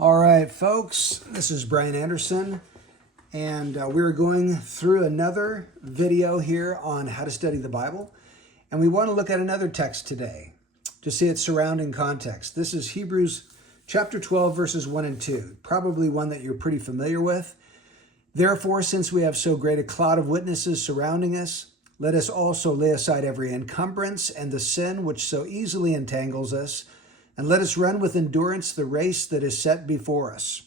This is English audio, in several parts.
All right, folks, this is Brian Anderson, and we're going through another video here on how to study the Bible, and we want to look at another text today to see its surrounding context. This is Hebrews chapter 12, verses 1 and 2, probably one that you're pretty familiar with. Therefore, since we have so great a cloud of witnesses surrounding us, let us also lay aside every encumbrance and the sin which so easily entangles us, and let us run with endurance the race that is set before us,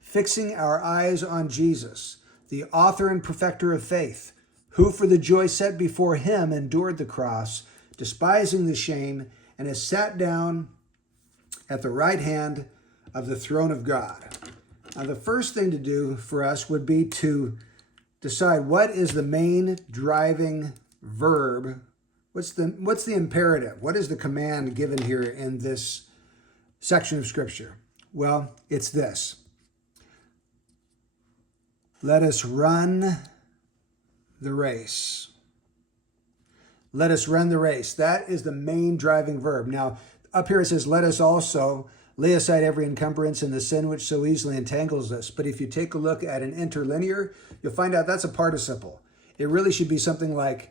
fixing our eyes on Jesus, the author and perfecter of faith, who for the joy set before him endured the cross, despising the shame, and has sat down at the right hand of the throne of God. Now, the first thing to do for us would be to decide what is the main driving verb. What's the imperative? What is the command given here in this section of Scripture? Well, it's this. Let us run the race. Let us run the race. That is the main driving verb. Now, up here it says, let us also lay aside every encumbrance and the sin which so easily entangles us. But if you take a look at an interlinear, you'll find out that's a participle. It really should be something like,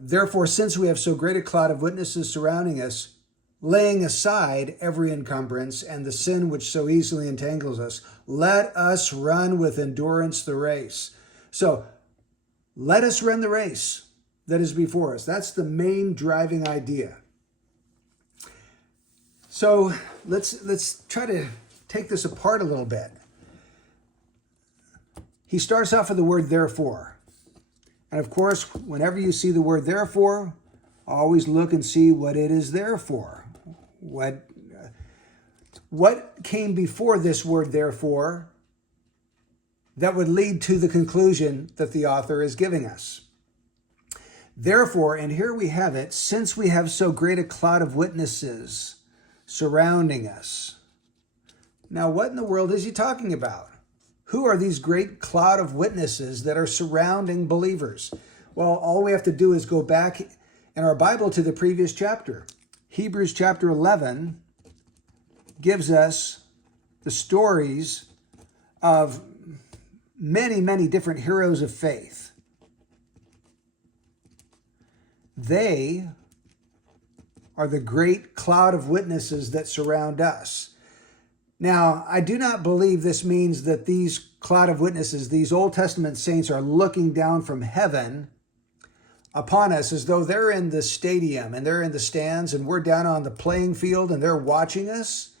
therefore, since we have so great a cloud of witnesses surrounding us, laying aside every encumbrance and the sin which so easily entangles us, let us run with endurance the race. So, let us run the race that is before us. That's the main driving idea. So, let's try to take this apart a little bit. He starts off with the word therefore. And of course, whenever you see the word therefore, always look and see what it is there for. What came before this word therefore that would lead to the conclusion that the author is giving us? Therefore, and here we have it, since we have so great a cloud of witnesses surrounding us. Now, what in the world is he talking about? Who are these great cloud of witnesses that are surrounding believers? Well, all we have to do is go back in our Bible to the previous chapter. Hebrews chapter 11 gives us the stories of many, many different heroes of faith. They are the great cloud of witnesses that surround us. Now, I do not believe this means that these cloud of witnesses, these Old Testament saints, are looking down from heaven upon us as though they're in the stadium and they're in the stands and we're down on the playing field and they're watching us.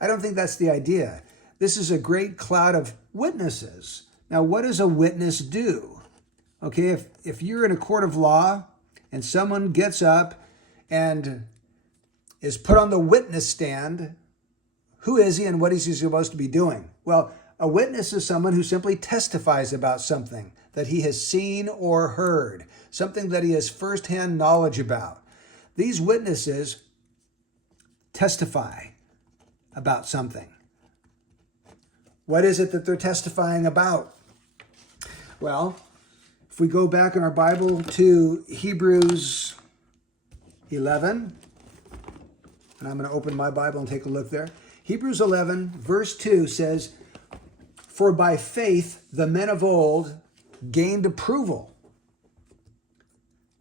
I don't think that's the idea. This is a great cloud of witnesses. Now, what does a witness do? Okay, if you're in a court of law and someone gets up and is put on the witness stand, who is he and what is he supposed to be doing? Well, a witness is someone who simply testifies about something that he has seen or heard, something that he has firsthand knowledge about. These witnesses testify about something. What is it that they're testifying about? Well, if we go back in our Bible to Hebrews 11, and I'm going to open my Bible and take a look there. Hebrews 11, verse 2 says, for by faith the men of old gained approval.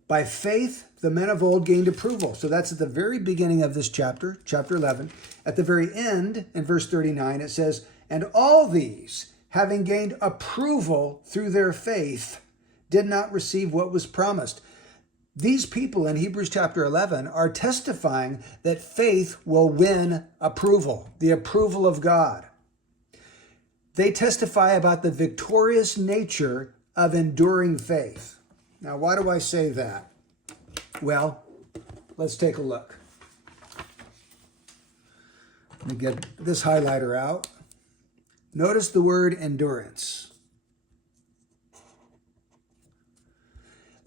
By faith the men of old gained approval. So that's at the very beginning of this chapter, chapter 11. At the very end, in verse 39, it says, and all these, having gained approval through their faith, did not receive what was promised. These people in Hebrews chapter 11 are testifying that faith will win approval, the approval of God. They testify about the victorious nature of enduring faith. Now, why do I say that? Well, let's take a look. Let me get this highlighter out. Notice the word endurance.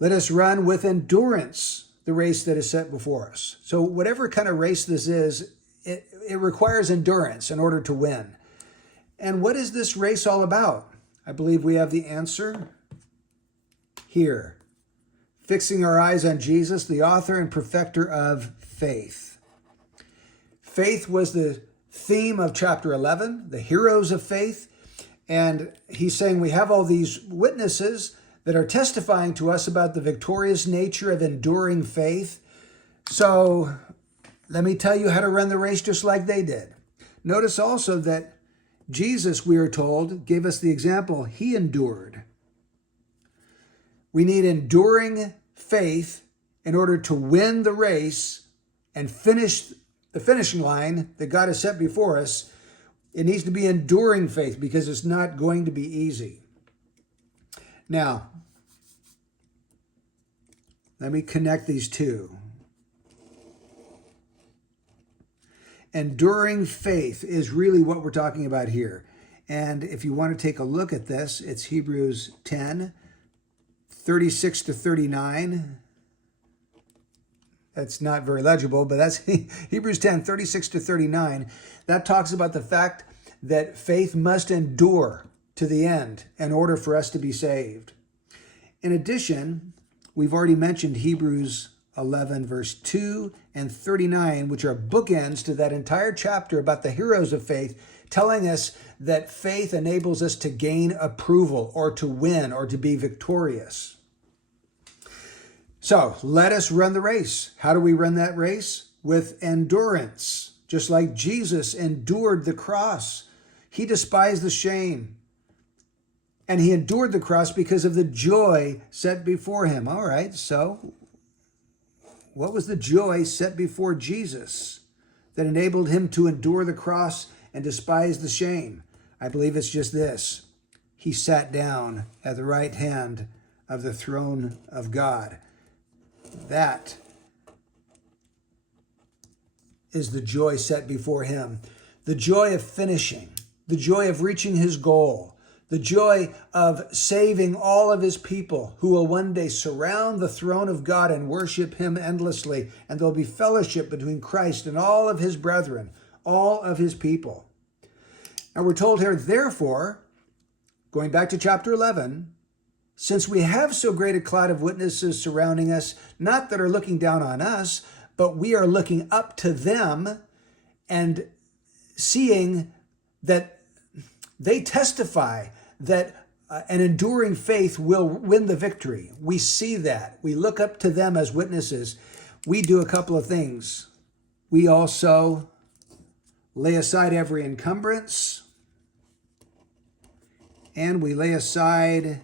Let us run with endurance the race that is set before us. So whatever kind of race this is, it requires endurance in order to win. And what is this race all about? I believe we have the answer here. Fixing our eyes on Jesus, the author and perfecter of faith. Faith was the theme of chapter 11, the heroes of faith. And he's saying we have all these witnesses that are testifying to us about the victorious nature of enduring faith. So let me tell you how to run the race just like they did. Notice also that Jesus, we are told, gave us the example. He endured. We need enduring faith in order to win the race and finish the finishing line that God has set before us. It needs to be enduring faith because it's not going to be easy. Now, let me connect these two. Enduring faith is really what we're talking about here. And if you want to take a look at this, it's Hebrews 10, 36 to 39. That's not very legible, but that's Hebrews 10, 36 to 39. That talks about the fact that faith must endure to the end in order for us to be saved. In addition, we've already mentioned Hebrews 11, verse 2 and 39, which are bookends to that entire chapter about the heroes of faith, telling us that faith enables us to gain approval or to win or to be victorious. So let us run the race. How do we run that race? With endurance. Just like Jesus endured the cross. He despised the shame. And he endured the cross because of the joy set before him. All right, so what was the joy set before Jesus that enabled him to endure the cross and despise the shame? I believe it's just this. He sat down at the right hand of the throne of God. That is the joy set before him. The joy of finishing, the joy of reaching his goal, the joy of saving all of his people who will one day surround the throne of God and worship him endlessly. And there'll be fellowship between Christ and all of his brethren, all of his people. And we're told here, therefore, going back to chapter 11, since we have so great a cloud of witnesses surrounding us, not that are looking down on us, but we are looking up to them and seeing that they testify that an enduring faith will win the victory. We see that. We look up to them as witnesses. We do a couple of things. We also lay aside every encumbrance, and we lay aside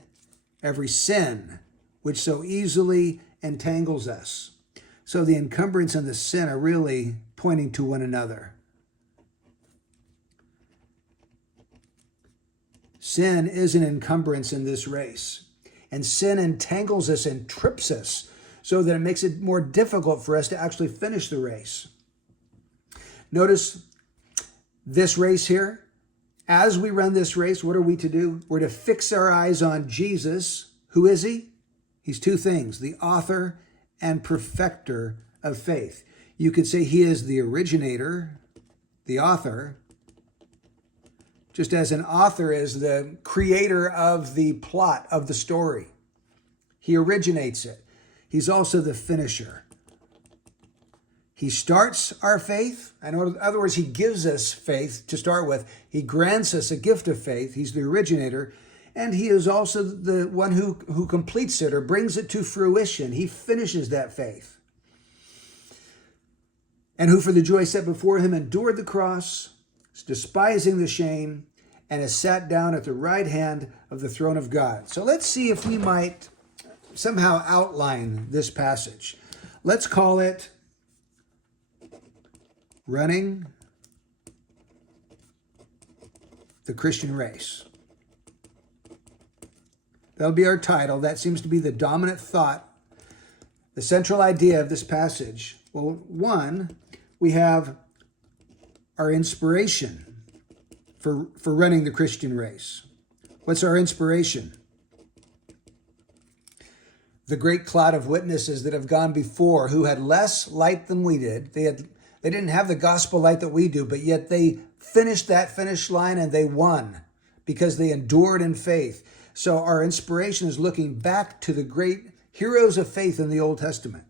every sin which so easily entangles us. So the encumbrance and the sin are really pointing to one another. Sin is an encumbrance in this race, and sin entangles us and trips us so that it makes it more difficult for us to actually finish the race. Notice this race here. As we run this race, what are we to do? We're to fix our eyes on Jesus. Who is he? He's two things, the author and perfecter of faith. You could say he is the originator, the author, just as an author is the creator of the plot of the story. He originates it. He's also the finisher. He starts our faith. In other words, he gives us faith to start with. He grants us a gift of faith. He's the originator. And he is also the one who completes it or brings it to fruition. He finishes that faith. And who for the joy set before him endured the cross, despising the shame, and has sat down at the right hand of the throne of God. So let's see if we might somehow outline this passage. Let's call it Running the Christian Race. That'll be our title. That seems to be the dominant thought, the central idea of this passage. Well, one, we have our inspiration for running the Christian race. What's our inspiration? The great cloud of witnesses that have gone before who had less light than we did. They didn't have the gospel light that we do, but yet they finished that finish line and they won because they endured in faith. So our inspiration is looking back to the great heroes of faith in the Old Testament.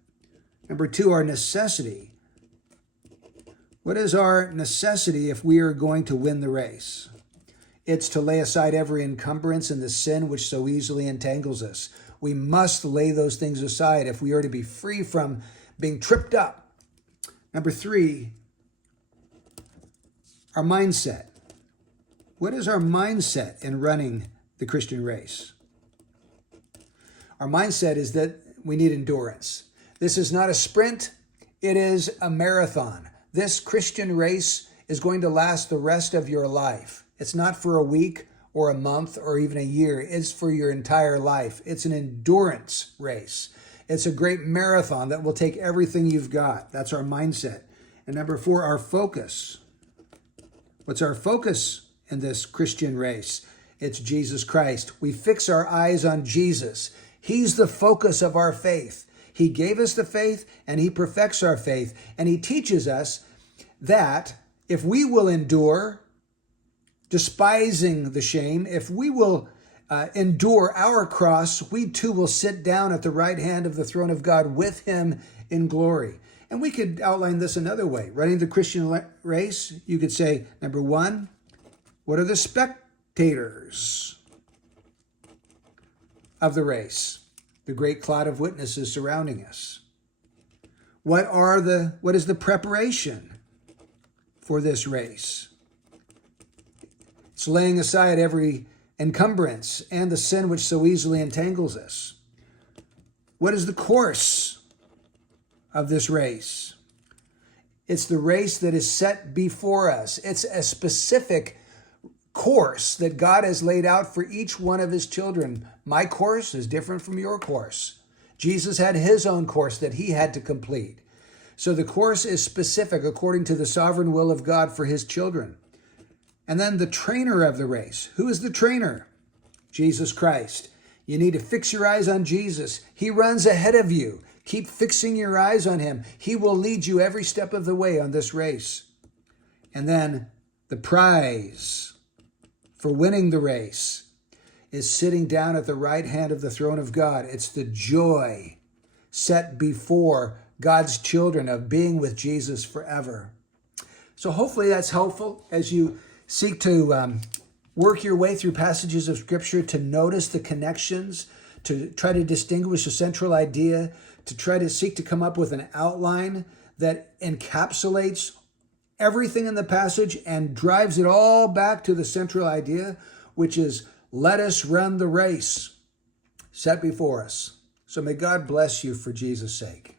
Number two, our necessity. What is our necessity if we are going to win the race? It's to lay aside every encumbrance and the sin which so easily entangles us. We must lay those things aside if we are to be free from being tripped up. Number 3, our mindset. What is our mindset in running the Christian race? Our mindset is that we need endurance. This is not a sprint, it is a marathon. This Christian race is going to last the rest of your life. It's not for a week or a month or even a year. It's for your entire life. It's an endurance race. It's a great marathon that will take everything you've got. That's our mindset. And number 4, our focus. What's our focus in this Christian race? It's Jesus Christ. We fix our eyes on Jesus. He's the focus of our faith. He gave us the faith and he perfects our faith. And he teaches us that if we will endure, despising the shame, if we will endure our cross, we too will sit down at the right hand of the throne of God with him in glory. And we could outline this another way. Running the Christian race, you could say, number 1, what are the spectators of the race? The great cloud of witnesses surrounding us. What is the preparation for this race? It's laying aside every encumbrance and the sin which so easily entangles us. What is the course of this race? It's the race that is set before us. It's a specific course that God has laid out for each one of his children. My course is different from your course. Jesus had his own course that he had to complete. So the course is specific according to the sovereign will of God for his children. And then the trainer of the race. Who is the trainer? Jesus Christ. You need to fix your eyes on Jesus. He runs ahead of you. Keep fixing your eyes on him. He will lead you every step of the way on this race. And then the prize for winning the race is sitting down at the right hand of the throne of God. It's the joy set before God's children of being with Jesus forever. So hopefully that's helpful as you seek to work your way through passages of Scripture, to notice the connections, to try to distinguish a central idea, to try to seek to come up with an outline that encapsulates everything in the passage and drives it all back to the central idea, which is let us run the race set before us. So may God bless you for Jesus' sake.